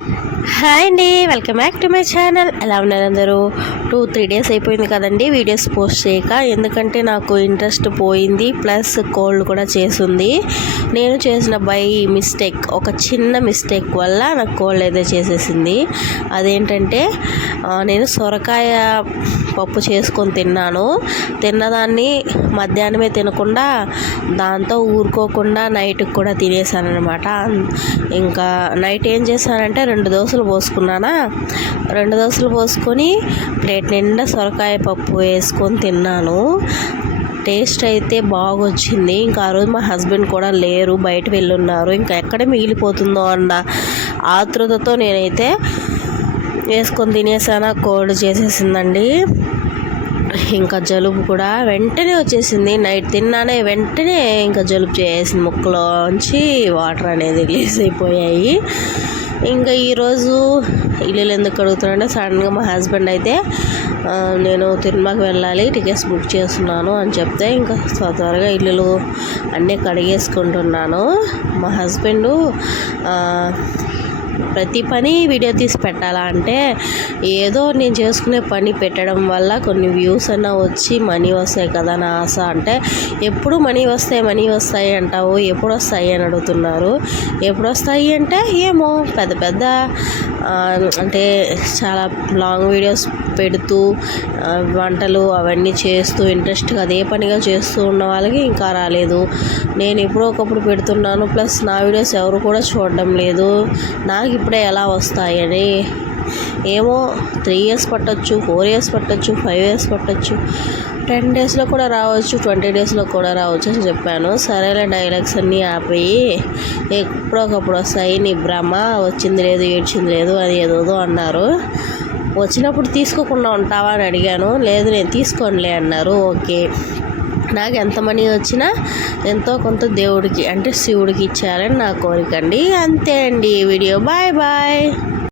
Hi అండి welcome back to my channel. ఎలా ఉన్నారు అందరూ? టూ త్రీ డేస్ అయిపోయింది కదండి వీడియోస్ పోస్ట్ చేయక. ఎందుకంటే నాకు ఇంట్రెస్ట్ పోయింది ప్లస్ కోల్డ్ కూడా చేసింది. నేను చేసిన బై మిస్టేక్ ఒక చిన్న మిస్టేక్ వల్ల నాకు కోల్డ్ అయితే చేసేసింది. అదేంటంటే నేను సొరకాయ పప్పు చేసుకొని తిన్నాను. తిన్నదాన్ని మధ్యాహ్నమే తినకుండా దాంతో ఊరుకోకుండా నైట్కి కూడా తినేసాను అనమాట ఇంకా నైట్ ఏం చేశానంటే రెండు దోశలు పోసుకున్నానా? రెండు దోశలు పోసుకొని ప్లేట్ నిండా సొరకాయ పప్పు వేసుకొని తిన్నాను. టేస్ట్ అయితే బాగొచ్చింది. ఇంకా ఆ రోజు మా హస్బెండ్ కూడా లేరు బయట వెళ్ళున్నారు. ఇంకా ఎక్కడ మిగిలిపోతుందో అన్న ఆతృతతో నేనైతే వేసుకొని తినేసాను కోల్డ్ చేసేసిందండి. ఇంకా జలుబు కూడా వెంటనే వచ్చేసింది. నైట్ తిన్నానే వెంటనే ఇంకా జలుబు చేసింది ముక్కలోంచి. వాటర్ అనేది రిలీజ్ అయిపోయాయి. ఇంకా ఈరోజు ఇల్లు ఎందుకు అడుగుతున్నాడంటే సడన్గా మా హస్బెండ్ అయితే నేను తిరుమలకి వెళ్ళాలి టికెట్స్ బుక్ చేస్తున్నాను అని చెప్తే ఇంకా త్వరగా ఇల్లులు అన్నీ కడిగేసుకుంటున్నాను. మా హస్బెండు ప్రతి పని వీడియో తీసి పెట్టాలా అంటే ఏదో నేను చేసుకునే పని పెట్టడం వల్ల కొన్ని వ్యూస్ అయినా వచ్చి మనీ వస్తాయి కదా నా ఆశ. అంటే ఎప్పుడు మనీ వస్తాయి మనీ వస్తాయి అంటావు? ఎప్పుడు వస్తాయి అని అడుగుతున్నారు. ఎప్పుడు వస్తాయి అంటే ఏమో పెద్ద పెద్ద అంటే చాలా లాంగ్ వీడియోస్ పెడుతూ వంటలు అవన్నీ చేస్తూ ఇంట్రెస్ట్గా అదే పనిగా చేస్తూ ఉన్న వాళ్ళకి ఇంకా రాలేదు. నేను ఎప్పుడో ఒకప్పుడు పెడుతున్నాను. ప్లస్ నా వీడియోస్ ఎవరు కూడా చూడడం లేదు. నా ఇప్పుడే ఎలా వస్తాయని. ఏమో త్రీ ఇయర్స్ పట్టొచ్చు ఫోర్ ఇయర్స్ పట్టొచ్చు ఫైవ్ ఇయర్స్ పట్టచ్చు. టెన్ డేస్లో కూడా రావచ్చు ట్వంటీ డేస్లో కూడా రావచ్చు అని చెప్పాను. సరేలే డైలాగ్స్ అన్నీ ఆపేయి. ఎప్పుడో ఒకప్పుడు వస్తాయి. నీ భ్రమ వచ్చింది లేదు ఏడ్చింది లేదు అది ఏదోదో అన్నారు. వచ్చినప్పుడు తీసుకోకుండా ఉంటావా అని అడిగాను. లేదు నేను తీసుకోనిలే అన్నారు. ఓకే. నాకు ఎంత మనీ వచ్చినా ఎంతో కొంత దేవుడికి అంటే శివుడికి ఇచ్చేయాలని నా కోరిక అండి. అంతే అండి ఈ వీడియో. Bye bye.